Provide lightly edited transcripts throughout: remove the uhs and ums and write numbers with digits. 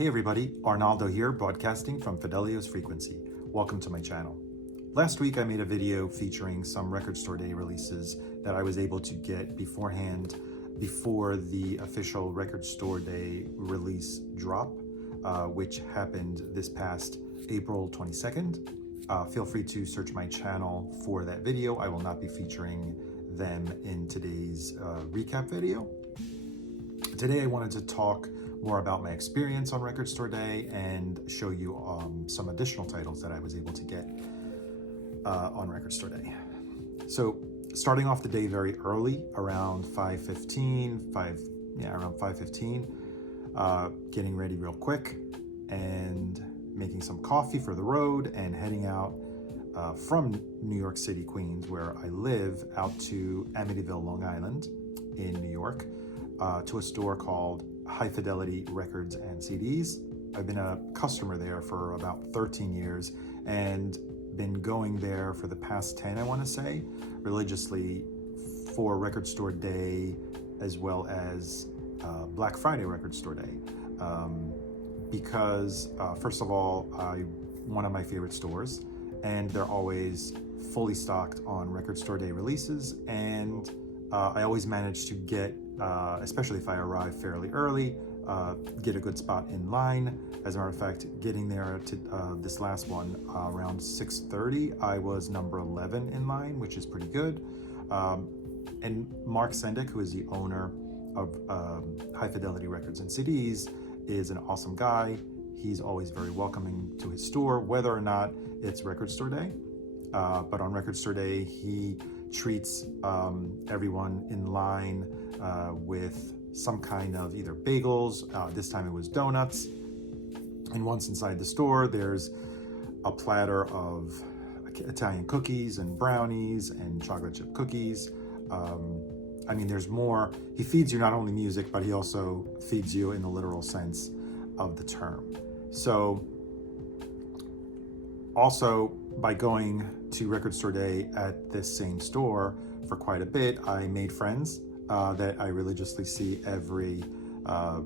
Hey everybody, Arnaldo here, broadcasting from Fidelity's Frequency. Welcome to my channel. Last week I made a video featuring some record store day releases that I was able to get beforehand before the official record store day release drop, which happened this past April 22nd. Feel free to search my channel for that video. I will not be featuring them in today's recap video. Today I wanted to talk more about my experience on Record Store Day and show you some additional titles that I was able to get on Record Store Day. So starting off the day very early, around 5:15, getting ready real quick and making some coffee for the road and heading out from New York City, Queens, where I live, out to Amityville, Long Island in New York, to a store called Fidelity Records and CDs. I've been a customer there for about 13 years and been going there for the past 10, I want to say, religiously for Record Store Day as well as Black Friday Record Store Day. Because first of all, one of my favorite stores, and they're always fully stocked on Record Store Day releases, and I always manage to get, especially if I arrive fairly early, get a good spot in line. As a matter of fact, getting there to this last one around 6:30, I was number 11 in line, which is pretty good. And Mark Sendick, who is the owner of High Fidelity Records and CDs, is an awesome guy. He's always very welcoming to his store, whether or not it's Record Store Day. But on Record Store Day, he treats everyone in line with some kind of either bagels, this time it was donuts, and once inside the store there's a platter of Italian cookies and brownies and chocolate chip cookies. I mean, there's more. He feeds you not only music, but he also feeds you in the literal sense of the term. So also, by going to Record Store Day at this same store for quite a bit, I made friends that I religiously see every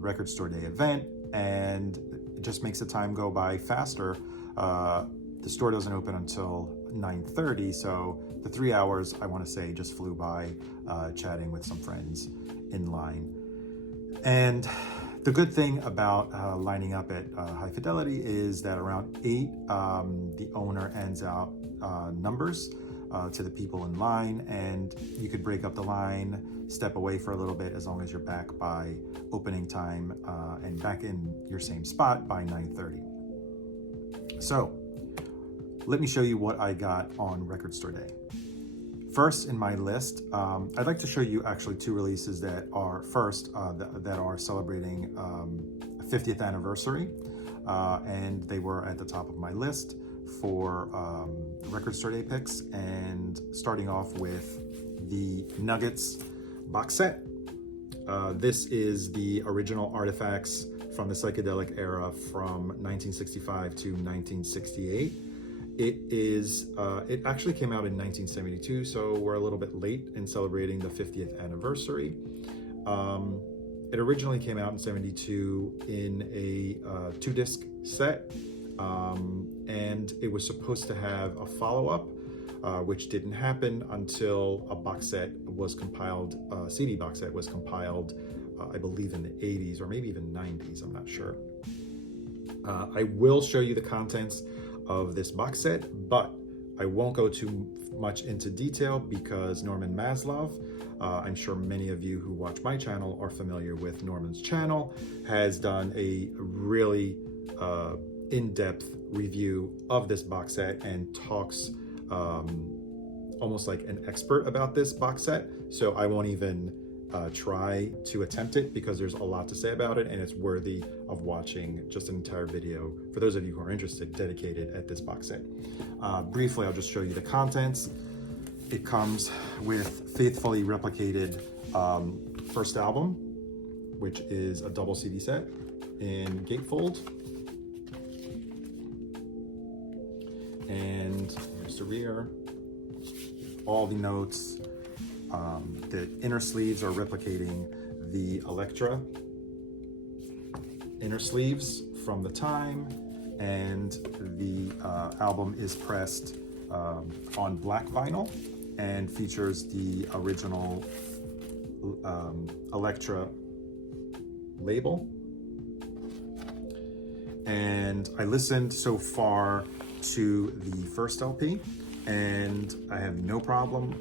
Record Store Day event, and it just makes the time go by faster. The store doesn't open until 9:30, so the 3 hours, I want to say, just flew by chatting with some friends in line. And the good thing about lining up at High Fidelity is that around 8, the owner hands out numbers to the people in line, and you could break up the line, step away for a little bit, as long as you're back by opening time and back in your same spot by 9:30. So let me show you what I got on Record Store Day. First in my list, I'd like to show you actually two releases that are that are celebrating a 50th anniversary, and they were at the top of my list for Record Store Day picks. And starting off with the Nuggets box set. This is the original artifacts from the psychedelic era from 1965 to 1968. It actually came out in 1972, so we're a little bit late in celebrating the 50th anniversary. It originally came out in 72 in a 2-disc set, and it was supposed to have a follow-up, which didn't happen until a box set was compiled, CD box set was compiled, I believe in the 80s or maybe even 90s, I'm not sure. I will show you the contents of this box set, but I won't go too much into detail because Norman Maslov, I'm sure many of you who watch my channel are familiar with Norman's channel, has done a really in-depth review of this box set and talks almost like an expert about this box set. So I won't even try to attempt it because there's a lot to say about it, and it's worthy of watching just an entire video for those of you who are interested, dedicated at this box set. Briefly, I'll just show you the contents. It comes with faithfully replicated first album, which is a double CD set in gatefold. And here's the rear. All the notes. The inner sleeves are replicating the Electra inner sleeves from the time, and the album is pressed on black vinyl and features the original Elektra label. And I listened so far to the first LP, and I have no problem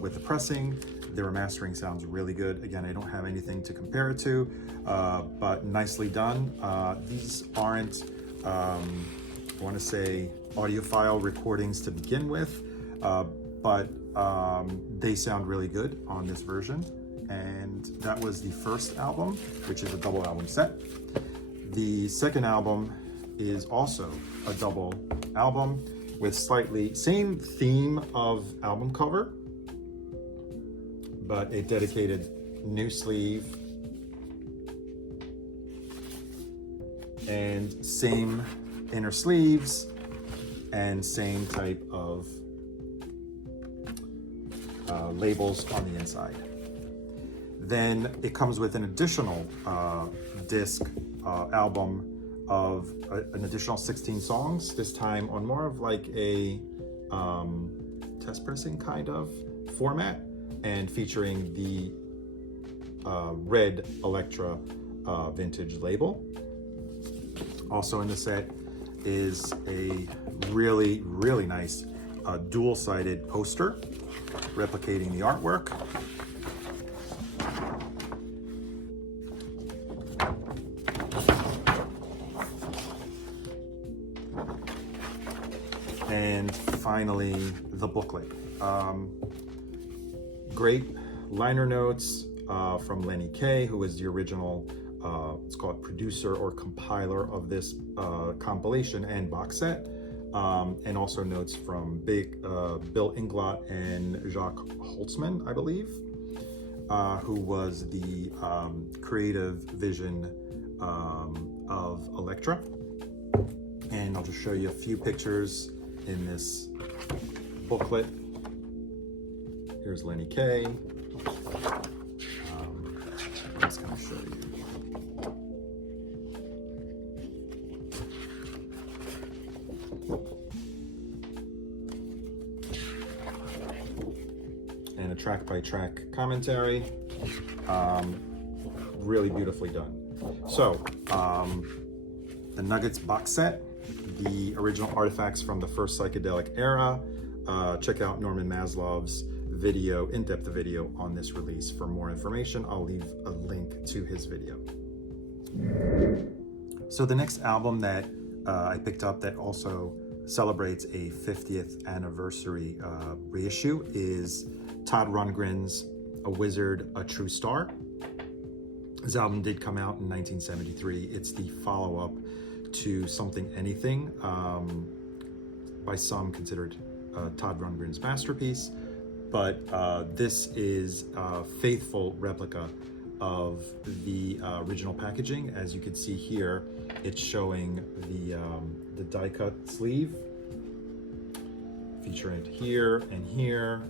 with the pressing. Their mastering sounds really good. Again, I don't have anything to compare it to, but nicely done. These aren't, I want to say, audiophile recordings to begin with, but they sound really good on this version. And that was the first album, which is a double album set. The second album is also a double album with slightly same theme of album cover, but a dedicated new sleeve and same inner sleeves and same type of labels on the inside. Then it comes with an additional disc album of an additional 16 songs, this time on more of like a test pressing kind of format, and featuring the red Elektra vintage label. Also in the set is a really, really nice dual-sided poster replicating the artwork. And finally, the booklet. Great liner notes from Lenny Kaye, who was the original, let's call it producer or compiler of this compilation and box set. And also notes from Bill Inglot and Jacques Holtzman, I believe, who was the creative vision of Elektra. And I'll just show you a few pictures in this booklet. Here's Lenny Kaye. I'm just going to show you. And a track-by-track commentary. Really beautifully done. So, the Nuggets box set, the original artifacts from the first psychedelic era. Check out Norman Maslov's video, in-depth video on this release for more information. I'll leave a link to his video. So the next album that I picked up that also celebrates a 50th anniversary reissue is Todd Rundgren's A Wizard, A True Star. This album did come out in 1973. It's the follow-up to Something Anything, by some considered Todd Rundgren's masterpiece, but this is a faithful replica of the original packaging. As you can see here, it's showing the die cut sleeve, featuring here and here,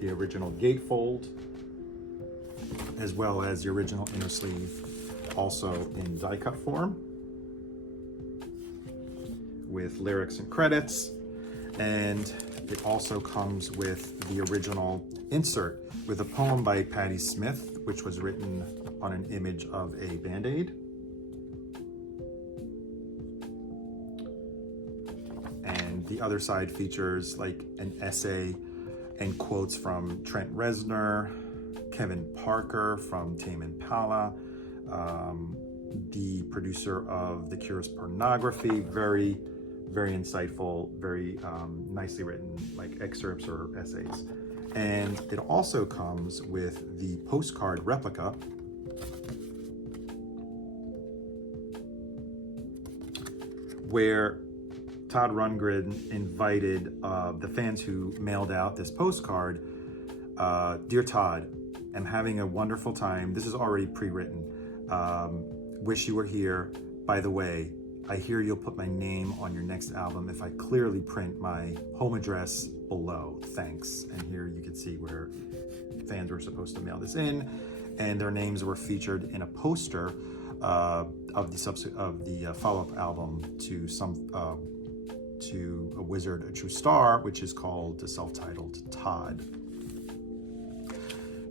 the original gatefold, as well as the original inner sleeve, also in die cut form, with lyrics and credits. And it also comes with the original insert with a poem by Patti Smith, which was written on an image of a Band-Aid. And the other side features like an essay and quotes from Trent Reznor, Kevin Parker from Tame Impala, the producer of The Cure's Pornography. Very, very insightful, very nicely written like excerpts or essays. And it also comes with the postcard replica, where Todd Rundgren invited the fans who mailed out this postcard. Dear Todd, I'm having a wonderful time. This is already pre-written. Wish you were here. By the way, I hear you'll put my name on your next album if I clearly print my home address below. Thanks. And here you can see where fans were supposed to mail this in, and their names were featured in a poster, a of the follow-up album to A Wizard, a True Star, which is called the self-titled Todd.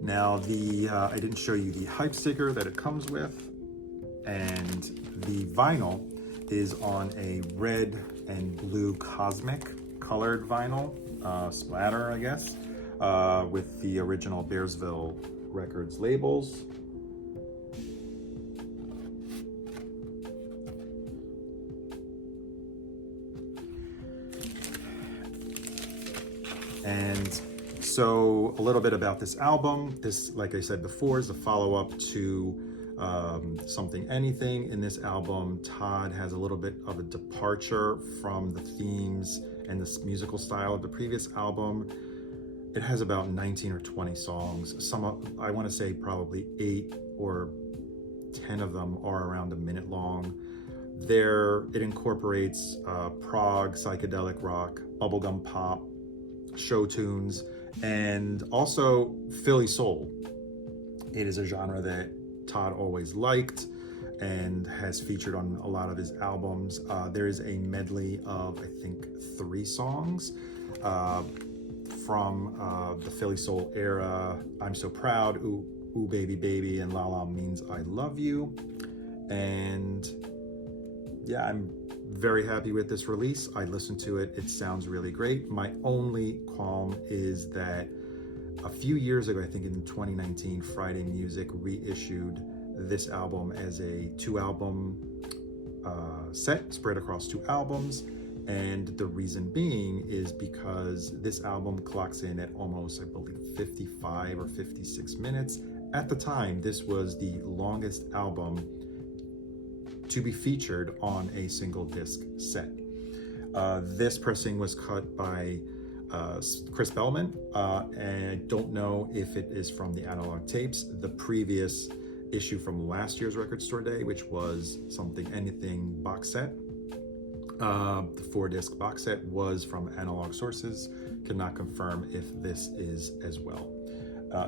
Now I didn't show you the hype sticker that it comes with, and the vinyl is on a red and blue cosmic colored vinyl, splatter, I guess, with the original Bearsville Records labels. And so a little bit about this album. This, like I said before, is a follow-up to Something Anything. In this album, Todd has a little bit of a departure from the themes and the musical style of the previous album. It has about 19 or 20 songs. I want to say probably 8 or 10 of them are around a minute long. It incorporates prog, psychedelic rock, bubblegum pop, show tunes, and also Philly soul. It is a genre that Todd always liked and has featured on a lot of his albums. There is a medley of, I think, 3 songs from the Philly soul era: I'm So Proud, Ooh Baby Baby, and La La Means I Love You. And yeah, I'm very happy with this release. I listened to it. It sounds really great. My only qualm is that a few years ago, I think in 2019, Friday Music reissued this album as a 2-album set spread across 2 albums. And the reason being is because this album clocks in at almost, I believe, 55 or 56 minutes. At the time, this was the longest album to be featured on a single disc set. This pressing was cut by Chris Bellman, and I don't know if it is from the analog tapes. The previous issue from last year's Record Store Day, which was Something Anything box set, the 4-disc box set, was from analog sources. Cannot confirm if this is as well.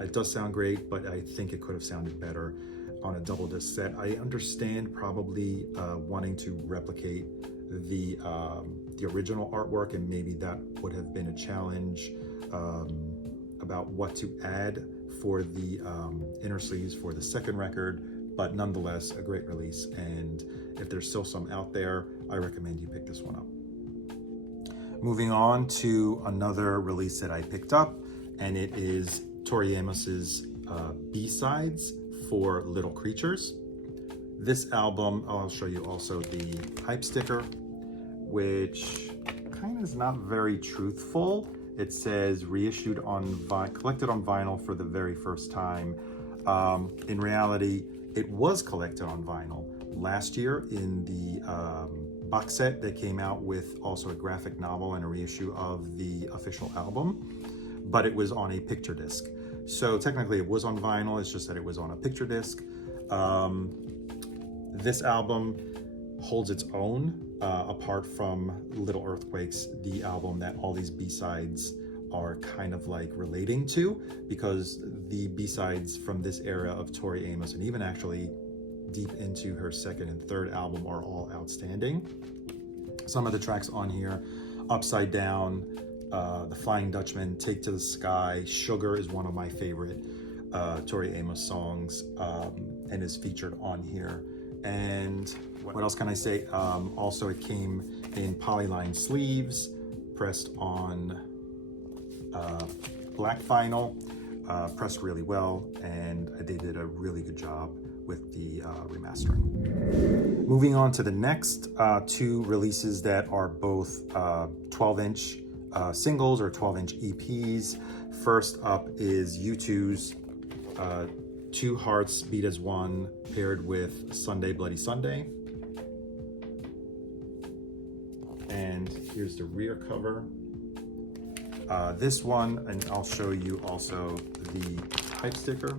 It does sound great, but I think it could have sounded better on a double disc set. I understand probably wanting to replicate the original artwork, and maybe that would have been a challenge about what to add for the inner sleeves for the second record, but nonetheless a great release. And if there's still some out there, I recommend you pick this one up. Moving on to another release that I picked up, and it is Tori Amos's B-sides for Little Creatures. This album, I'll show you also the hype sticker, which kind of is not very truthful. It says reissued collected on vinyl for the very first time. In reality, it was collected on vinyl last year in the box set that came out with also a graphic novel and a reissue of the official album, but it was on a picture disc. So technically it was on vinyl, it's just that it was on a picture disc. This album holds its own, apart from Little Earthquakes, the album that all these B-sides are kind of like relating to, because the B-sides from this era of Tori Amos, and even actually deep into her second and third album, are all outstanding. Some of the tracks on here: Upside Down, The Flying Dutchman, Take to the Sky, Sugar is one of my favorite Tori Amos songs, and is featured on here. And what else can I say? Also, it came in polyline sleeves, pressed on black vinyl, pressed really well, and they did a really good job with the remastering. Moving on to the next 2 releases that are both 12-inch singles or 12-inch EPs. First up is U2's Two Hearts Beat as One, paired with Sunday Bloody Sunday. And here's the rear cover. This one, and I'll show you also the hype sticker.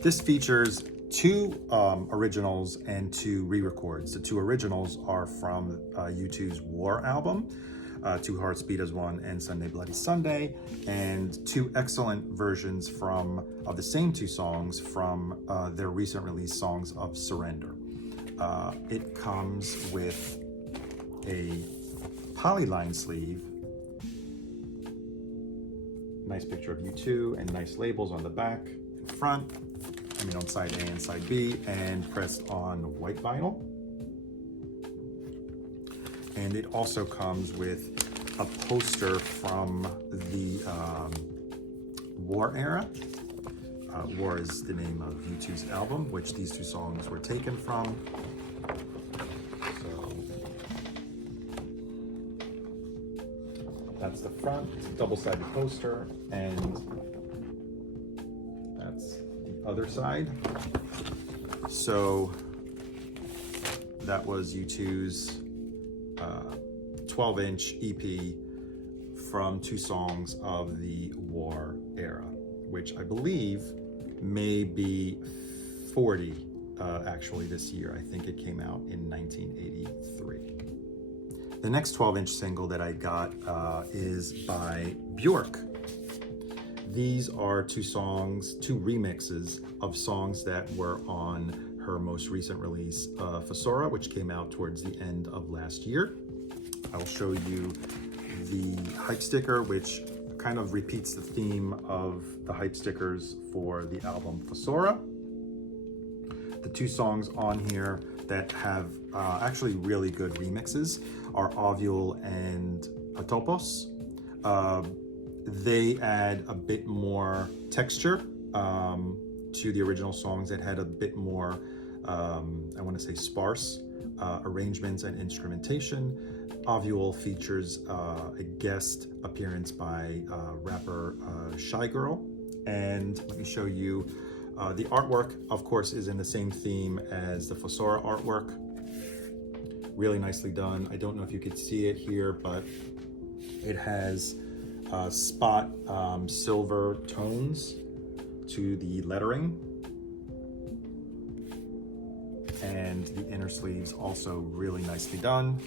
This features 2 originals and 2 re-records. The 2 originals are from U2's War album. Two Hearts Beat as One and Sunday Bloody Sunday, and two excellent versions of the same two songs from their recent release, Songs of Surrender. It comes with a polyline sleeve, nice picture of U2, and nice labels on the back and front, on side A and side B, and pressed on white vinyl. And it also comes with a poster from the War era. War is the name of U2's album, which these two songs were taken from. So that's the front. It's a double-sided poster, and that's the other side. So that was U2's 12-inch EP from two songs of the War era, which I believe may be 40 actually this year. I think it came out in 1983. The next 12-inch single that I got is by Bjork. These are two remixes of songs that were on her most recent release, Fosora, which came out towards the end of last year. I'll show you the hype sticker, which kind of repeats the theme of the hype stickers for the album Fosora. The two songs on here that have actually really good remixes are Ovule and Atopos. They add a bit more texture to the original songs that had a bit more, I want to say, sparse arrangements and instrumentation. Ovule features a guest appearance by rapper Shy Girl. And let me show you the artwork, of course, is in the same theme as the Fosora artwork. Really nicely done. I don't know if you could see it here, but it has spot silver tones to the lettering. And the inner sleeves also really nicely done,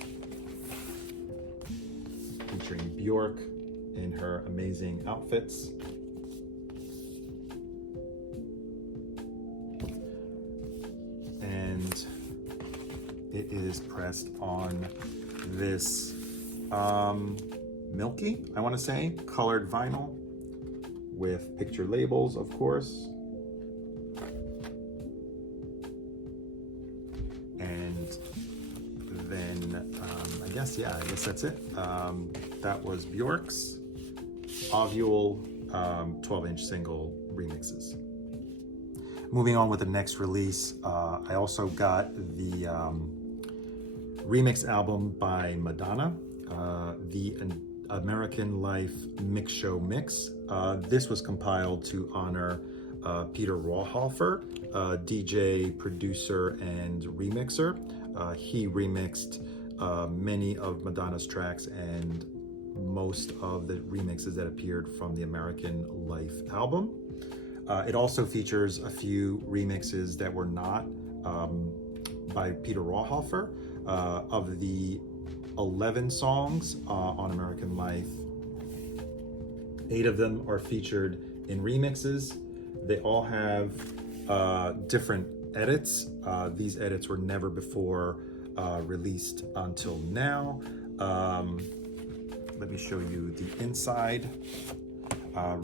featuring Bjork in her amazing outfits. And it is pressed on this milky, I want to say, colored vinyl with picture labels, of course. And then I guess that's it. That was Bjork's Ovule 12-inch single remixes. Moving on with the next release, I also got the remix album by Madonna, the American Life Mix Show Mix. This was compiled to honor Peter Rawhofer, DJ, producer, and remixer. He remixed many of Madonna's tracks and most of the remixes that appeared from the American Life album. It also features a few remixes that were not by Peter Rawhofer. Of the 11 songs on American Life, 8 of them are featured in remixes. They all have different edits. These edits were never before released until now. Let me show you the inside.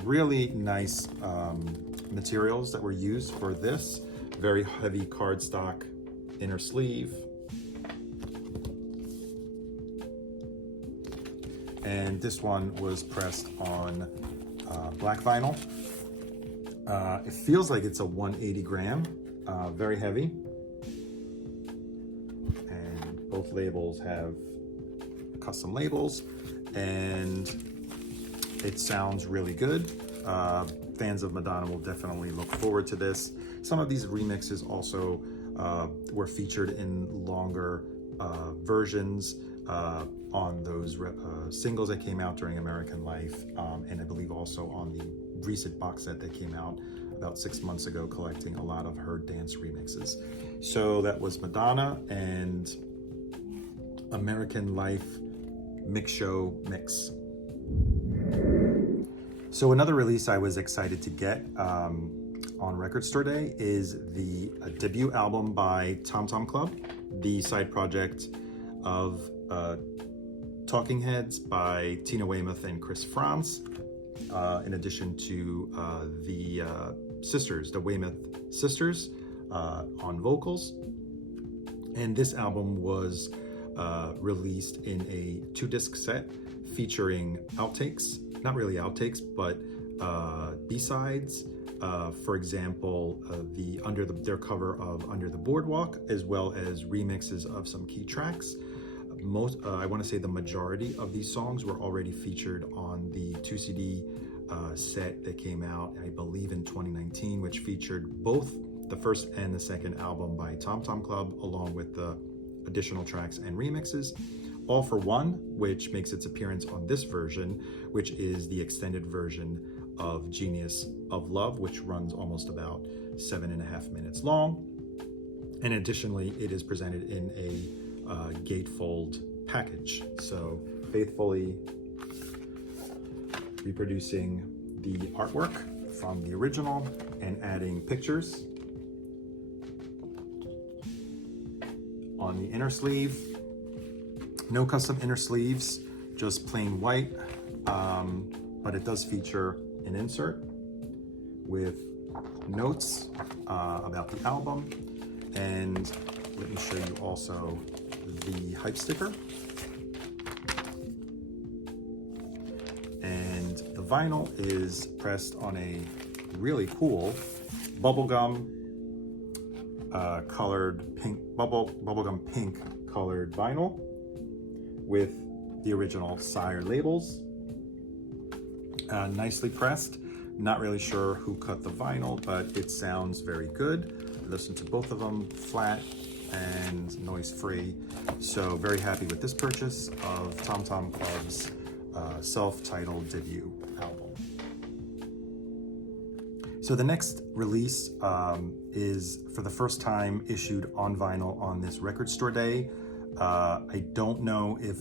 Really nice materials that were used for this. Very heavy cardstock inner sleeve. And this one was pressed on black vinyl. It feels like it's a 180 gram, very heavy. And both labels have custom labels, and it sounds really good. Fans of Madonna will definitely look forward to this. Some of these remixes also were featured in longer versions on those singles that came out during American Life, and I believe also on the recent box set that came out about 6 months ago, collecting a lot of her dance remixes. So that was Madonna and American Life mix show mix. So another release I was excited to get on Record Store Day is the debut album by Tom Tom Club, the side project of Talking Heads by Tina Weymouth and Chris Frantz, in addition to the sisters, the Weymouth sisters, on vocals. And this album was released in a 2-disc set featuring outtakes, not really outtakes, but B-sides. For example, their cover of Under the Boardwalk, as well as remixes of some key tracks. I want to say the majority of these songs were already featured on the 2-CD set that came out, I believe, in 2019, which featured both the first and the second album by Tom Tom Club, along with the additional tracks and remixes. All for One, which makes its appearance on this version, which is the extended version of Genius of Love, which runs almost about 7.5 minutes long. And additionally, it is presented in a gatefold package. So faithfully reproducing the artwork from the original and adding pictures on the inner sleeve. No custom inner sleeves, just plain white, but it does feature an insert with notes about the album. And let me show you also the hype sticker. And the vinyl is pressed on a really cool bubblegum colored pink, bubblegum pink colored vinyl with the original Sire labels. Nicely pressed. Not really sure who cut the vinyl, but it sounds very good. I listened to both of them flat and noise-free. So very happy with this purchase of Tom Tom Club's self-titled debut album. So the next release is for the first time issued on vinyl on this Record Store Day. I don't know if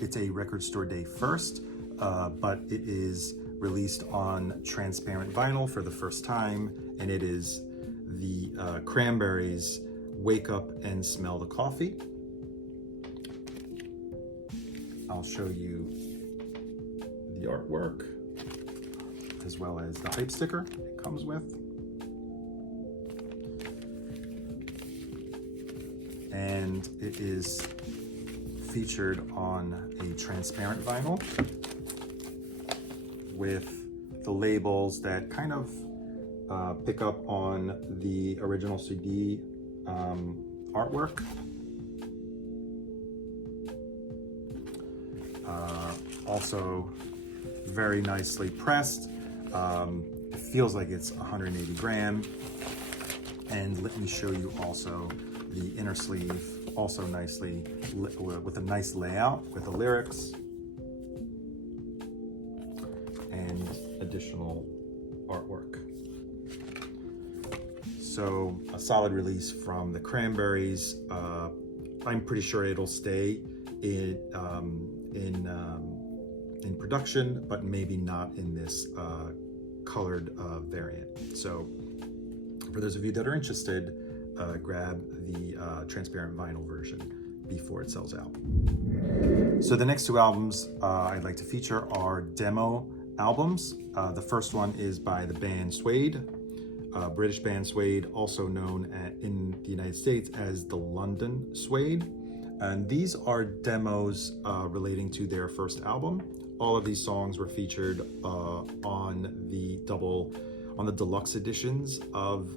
it's a Record Store Day first, but it is released on transparent vinyl for the first time, and it is the Cranberries' Wake Up and Smell the Coffee. I'll show you the artwork as well as the hype sticker it comes with. And it is featured on a transparent vinyl with the labels that kind of pick up on the original CD artwork. Also very nicely pressed. It feels like it's 180 gram. And let me show you also the inner sleeve, also nicely with a nice layout with the lyrics and additional artwork. So a solid release from the Cranberries. I'm pretty sure it'll stay in production, but maybe not in this colored variant. So for those of you that are interested, grab the transparent vinyl version before it sells out. So the next two albums I'd like to feature are demo albums. The first one is by the band Suede, British band Suede, also known in the United States as the London Suede. And these are demos relating to their first album. All of these songs were featured on the deluxe editions of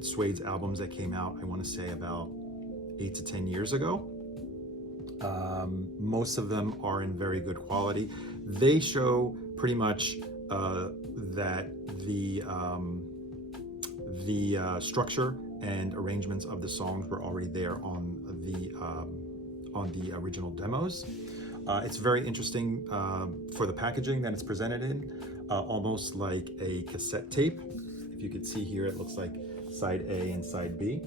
Suede's albums that came out, I want to say about 8 to 10 years ago. Most of them are in very good quality. They show pretty much that the structure and arrangements of the songs were already there on the original demos. It's very interesting for the packaging that it's presented in, almost like a cassette tape. If you could see here, it looks like side A and side B.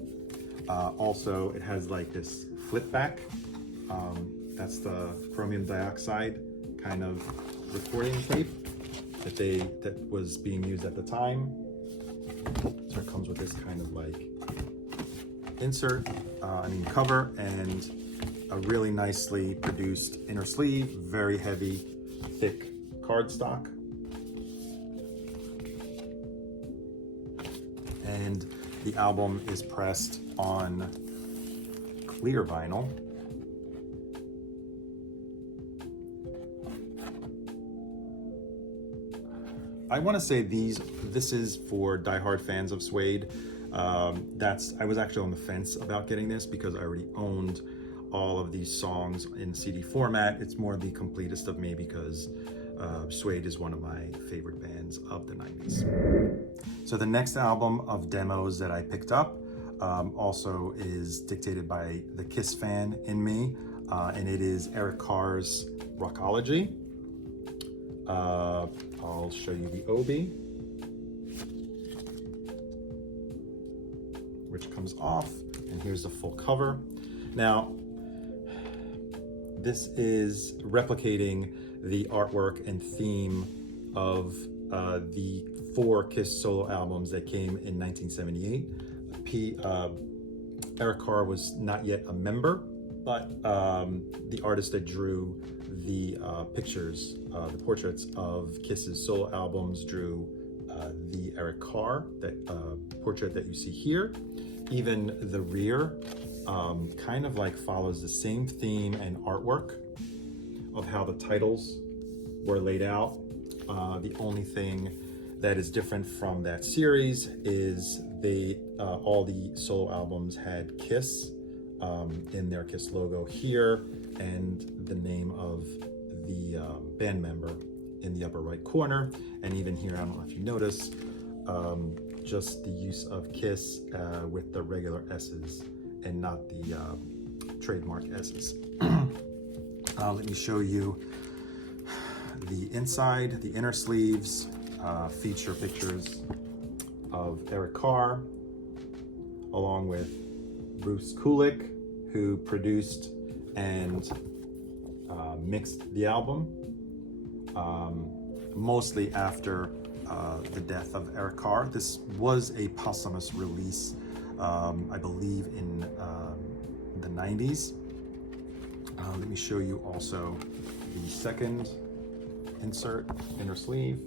Also, it has like this flip back That's the chromium dioxide kind of recording tape that was being used at the time. So it comes with this kind of like cover, and a really nicely produced inner sleeve, very heavy, thick cardstock. And the album is pressed on clear vinyl. I want to say this is for diehard fans of Suede. I was actually on the fence about getting this because I already owned all of these songs in CD format. It's more the completest of me because Suede is one of my favorite bands of the 90s. So the next album of demos that I picked up also is dictated by the Kiss fan in me, and it is Eric Carr's Rockology. I'll show you the Obi, which comes off, and here's the full cover. Now, this is replicating the artwork and theme of the 4 Kiss solo albums that came in 1978. Eric Carr was not yet a member, but the artist that drew the pictures, the portraits of Kiss's solo albums, drew the Eric Carr portrait that you see here. Even the rear kind of like follows the same theme and artwork of how the titles were laid out. The only thing that is different from that series is all the solo albums had Kiss in their Kiss logo here, and the name of the band member in the upper right corner. And even here, I don't know if you notice, just the use of Kiss with the regular S's and not the trademark S's. Let me show you the inside. The inner sleeves feature pictures of Eric Carr along with Bruce Kulick, who produced and mixed the album, mostly after the death of Eric Carr. This was a posthumous release, I believe in the 90s. Let me show you also the second insert, inner sleeve.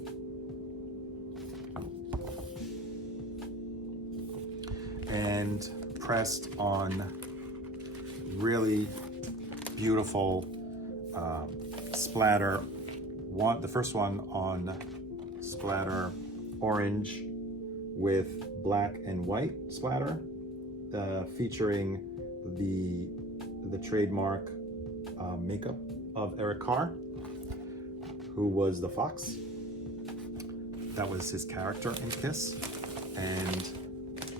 And pressed on really beautiful splatter. The first one on splatter orange with black and white splatter, featuring the trademark makeup of Eric Carr, who was the Fox. That was his character in Kiss. And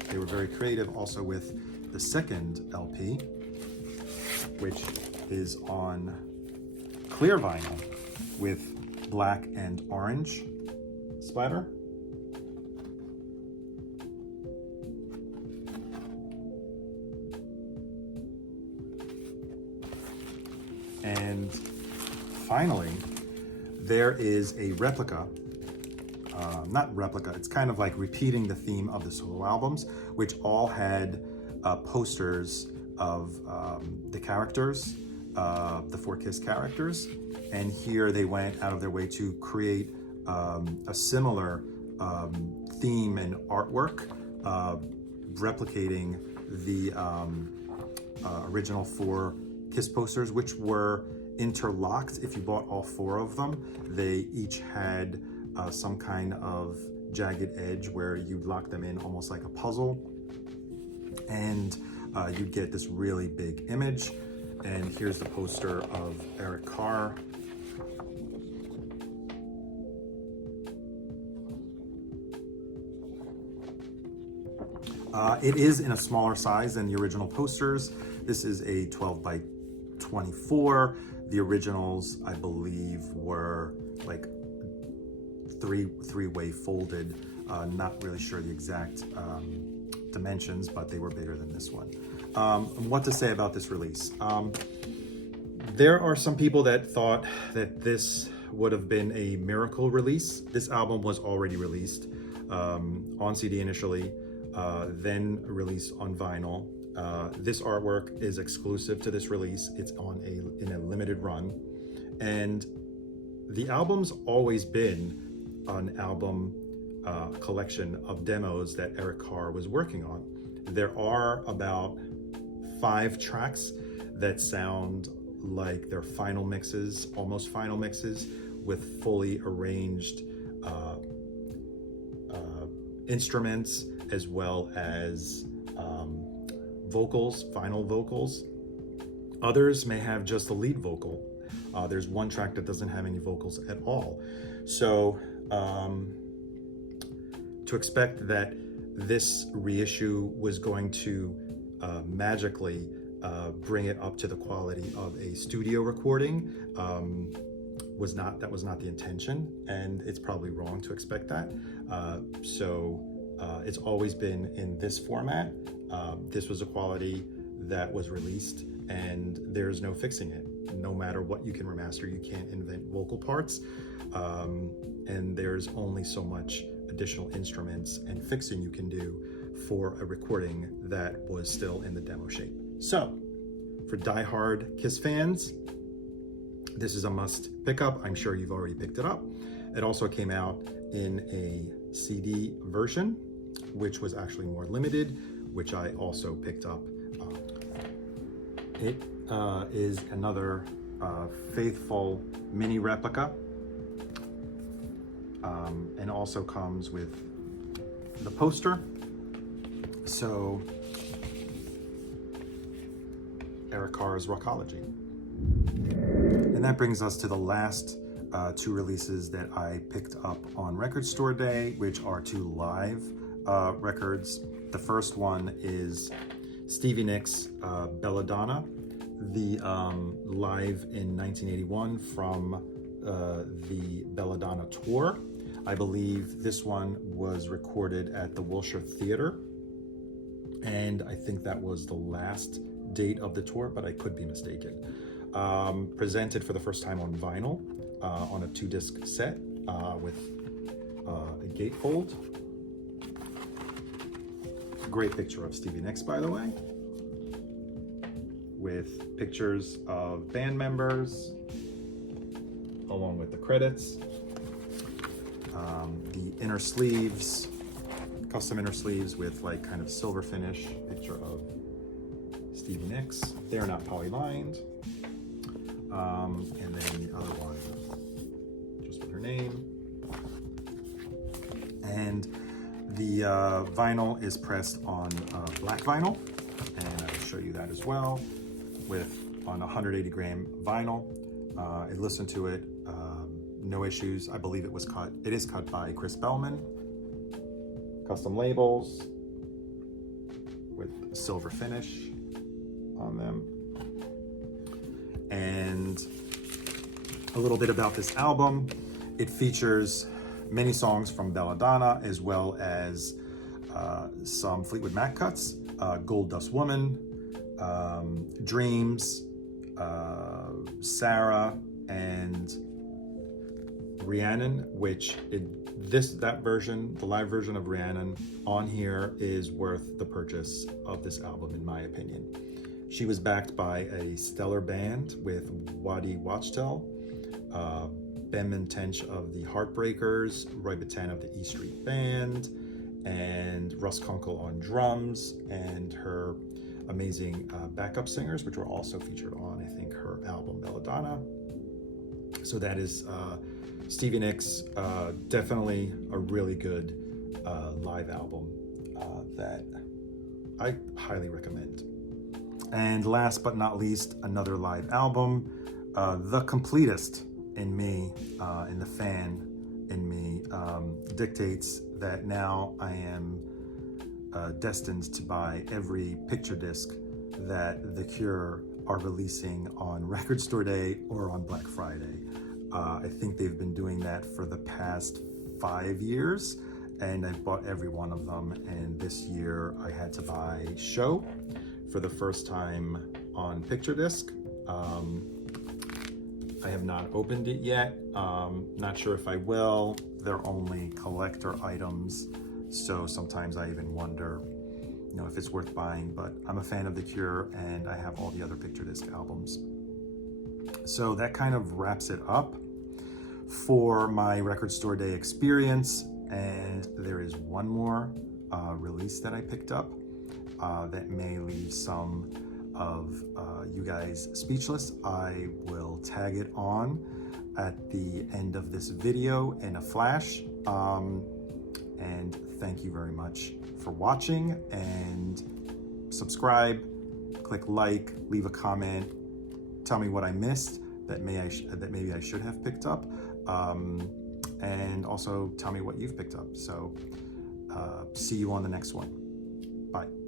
they were very creative also with the second LP, which is on clear vinyl with black and orange splatter. And finally, there is a replica, not replica, it's kind of like repeating the theme of the solo albums, which all had posters of the characters, the 4 Kiss characters. And here they went out of their way to create a similar theme and artwork, replicating the original 4 Kiss posters, which were interlocked. If you bought all 4 of them, they each had some kind of jagged edge where you'd lock them in almost like a puzzle, and you'd get this really big image. And here's the poster of Eric Carr. It is in a smaller size than the original posters. This is a 12 by 24. The originals, I believe, were like three-way folded. Not really sure the exact dimensions, but they were bigger than this one. What to say about this release? There are some people that thought that this would have been a miracle release. This album was already released on CD initially, then released on vinyl. This artwork is exclusive to this release. It's in a limited run. And the album's always been an album collection of demos that Eric Carr was working on. There are about 5 tracks that sound like they're final mixes, almost final mixes, with fully arranged instruments as well as vocals, final vocals. Others may have just the lead vocal. There's one track that doesn't have any vocals at all. So to expect that this reissue was going to magically bring it up to the quality of a studio recording was not the intention, and it's probably wrong to expect that. So it's always been in this format. This was a quality that was released, and there's no fixing it. No matter what you can remaster, you can't invent vocal parts, and there's only so much additional instruments and fixing you can do for a recording that was still in the demo shape. So for diehard Kiss fans, this is a must pick up. I'm sure you've already picked it up. It also came out in a CD version, which was actually more limited, which I also picked up. It is another faithful mini replica, and also comes with the poster. So Eric Carr's Rockology. And that brings us to the last 2 releases that I picked up on Record Store Day, which are 2 live records. The first one is Stevie Nicks' Belladonna, the live in 1981 from the Belladonna tour. I believe this one was recorded at the Wilshire Theater, and I think that was the last date of the tour, but I could be mistaken. Presented for the first time on vinyl on a 2-disc set with a gatefold. Great picture of Stevie Nicks, by the way, with pictures of band members along with the credits. The inner sleeves, custom inner sleeves with like kind of silver finish, picture of Stevie Nicks. They're not poly-lined. And then the other one, just with her name. And the vinyl is pressed on black vinyl, and I'll show you that as well, on 180 gram vinyl. I listened to it, no issues. I believe it is cut by Chris Bellman. Custom labels with silver finish on them. And a little bit about this album. It features many songs from Belladonna, as well as some Fleetwood Mac cuts, Gold Dust Woman, Dreams, Sarah, and Rhiannon, which that version, the live version of Rhiannon on here, is worth the purchase of this album, in my opinion. She was backed by a stellar band with Waddy Wachtel, Ben Tench of the Heartbreakers, Roy Bittan of the E Street Band, and Russ Kunkel on drums, and her amazing backup singers, which were also featured on, I think, her album Belladonna. So that is Stevie Nicks, definitely a really good live album that I highly recommend. And last but not least, another live album, the completist in me, in the fan in me, dictates that now I am destined to buy every picture disc that The Cure are releasing on Record Store Day or on Black Friday. I think they've been doing that for the past 5 years, and I've bought every one of them. And this year I had to buy Show for the first time on picture disc. I have not opened it yet. Not sure if I will. They're only collector items, so sometimes I even wonder, you know, if it's worth buying, but I'm a fan of The Cure and I have all the other picture disc albums. So that kind of wraps it up for my record store day experience. And there is one more release that I picked up that may leave some of you guys speechless. I will tag it on at the end of this video in a flash. And thank you very much for watching, and subscribe, click like, leave a comment, tell me what I missed that maybe I should have picked up, and also tell me what you've picked up. So see you on the next one. Bye.